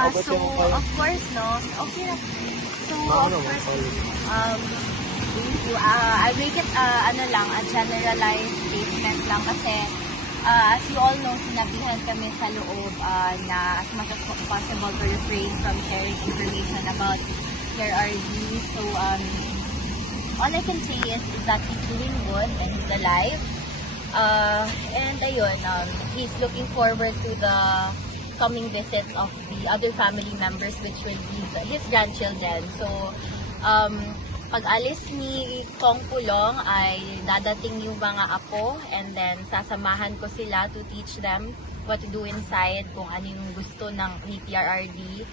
So, of course, no? Okay lang. So, of course, I make it, a generalized statement lang kasi, as you all know, sinabihan kami sa loob na as much as possible to refrain from sharing information about KRRD. So, all I can say is that he's doing good and he's alive. And ayun, he's looking forward to the coming visits of the other family members, which will be his grandchildren. So, pag alis ni Kong Pulong ay dadating yung mga apo, and then sasamahan ko sila to teach them what to do inside, kung ano yung gusto ni PRRD.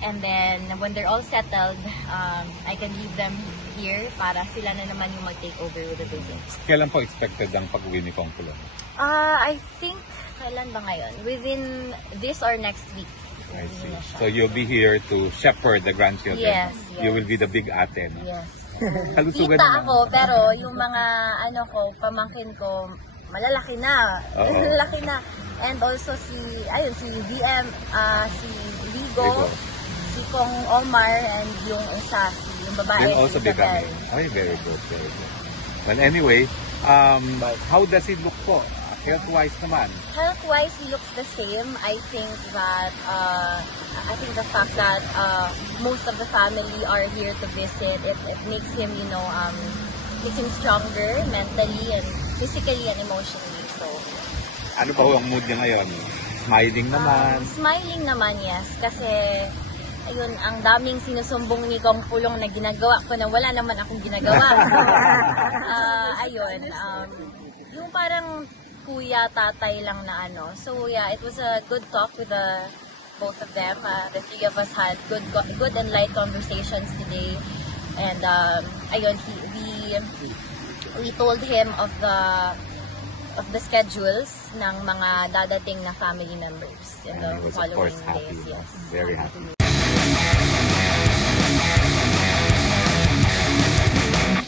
And then, when they're all settled, I can leave them here para sila na naman yung mag-take over with the business. Kailan po expected ang pag-uwi ni Kong Pulong? I think, kailan ba ngayon? Within this or next week. I see. So you'll be here to shepherd the grandchildren? Yes. You will be the big ate, no? Yes. Kalusugan Kita naman. ako, pero yung mga, pamangkin ko, malalaki na. Malalaki na. And also si VM, si Vigo, si Kong Omar, and yung isa, yung babae. Will also be coming. Ay, very good, very good. Well, anyway, how does it look po? Health-wise naman? Health-wise, he looks the same. I think that, the fact that most of the family are here to visit, it makes him, makes him stronger mentally and physically and emotionally. So, ano pa ang mood niya ngayon? Smiling naman? Smiling naman, yes. Kasi, ayun, ang daming sinusumbong ni Kong Pulong na ginagawa ko na wala naman akong ginagawa. Yung parang kuya, tatay lang na ano. So yeah, it was a good talk with both of them. The three of us had good and light conversations today. And ayun, we told him of the schedules ng mga dadating na family members in the following days. Yes. Very happy.